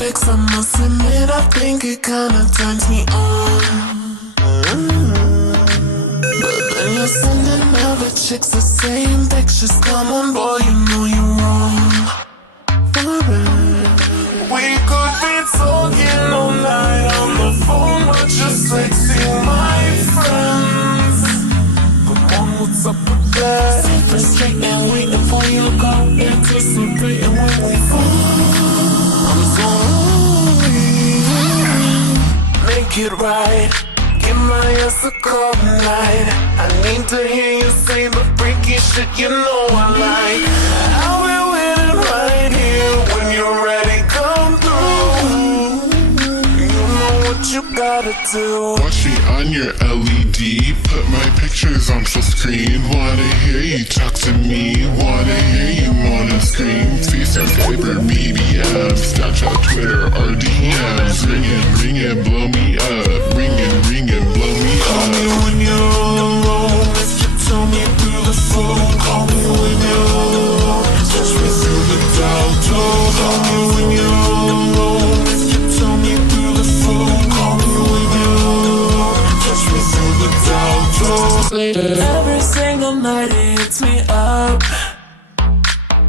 pics, I must admit, I think it kinda turns me on. But then you're sending other chicks the same pictures. Come on, boy, you know you're wrong. We could be talking all night on the phone, but just texting my friends. Come on, what's up with that? Frustrating, waiting for you to call, anticipating when we fall. I'm sorry. Make it right. Give my ass a call tonight. I need to hear you say the freaky shit you know I like. I'll be waiting right here when you're ready. Come through. You know what you gotta do. Watch me on your LED. Put my pictures on full screen. Wanna hear you talk to me. Wanna hear you moan and scream. FaceTime, Viber, BBM, Snapchat, Twitter, or DMs. Ringing, blow me up. Ringing, blow me up. Call me when you're all alone. If you tell me through the phone. Call me when you're all alone. Touch me through the dial tone. Call me when you're all alone. If you tell me through the phone. Call me when you're all alone. Touch me through the dial tone. Every single night it hits me up.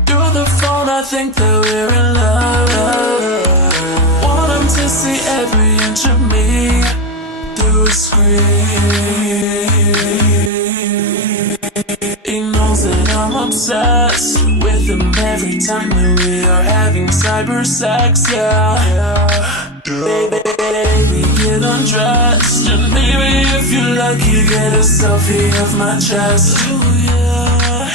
Through the phone I think that we're in love. Want him to see every inch of me through a screen. He knows that I'm obsessed with him every time that we are having cyber sex, yeah. Baby, get undressed, and maybe if you're lucky, get a selfie of my chest. Ooh, yeah.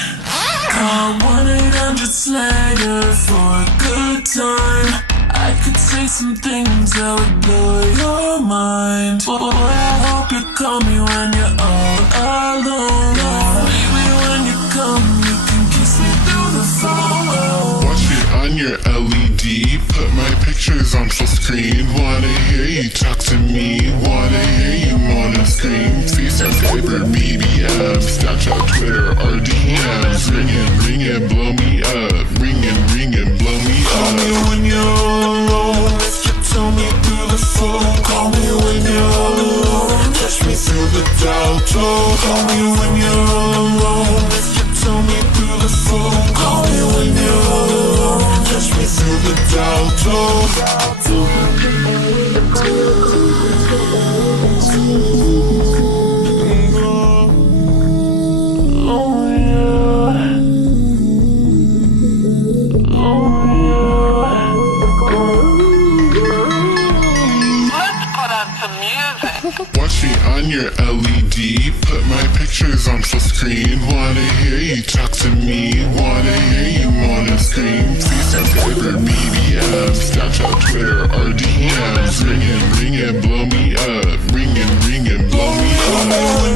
Call 1-800-SLAGER for a good time. I could say some things that would blow your mind. Boy, I hope you call me when you're all alone. Maybe when you come, you can kiss me through the phone. Watch me on your LED. Put my pictures on full screen. Wanna hear you talk to me. Wanna hear you moan and scream. FaceTime, Viber, BBM, Snapchat, Twitter, or DMs. Ringing, blow me up. Ringing, blow me up. Call me when you're all alone. If you tell me through the phone. Call me when you're all alone. Touch me through the dial tone. Call me when you're all alone. If you tell me through the phone. Call me when you're all alone. Touch me through the dial tone. Watch me on your LED. Put my pictures on full screen. Wanna hear you talk to me. Wanna hear you moan and scream. FaceTime, Viber, BBM, Snapchat, Twitter, or DMs. Ringing, blow me up. Ringing, blow me up.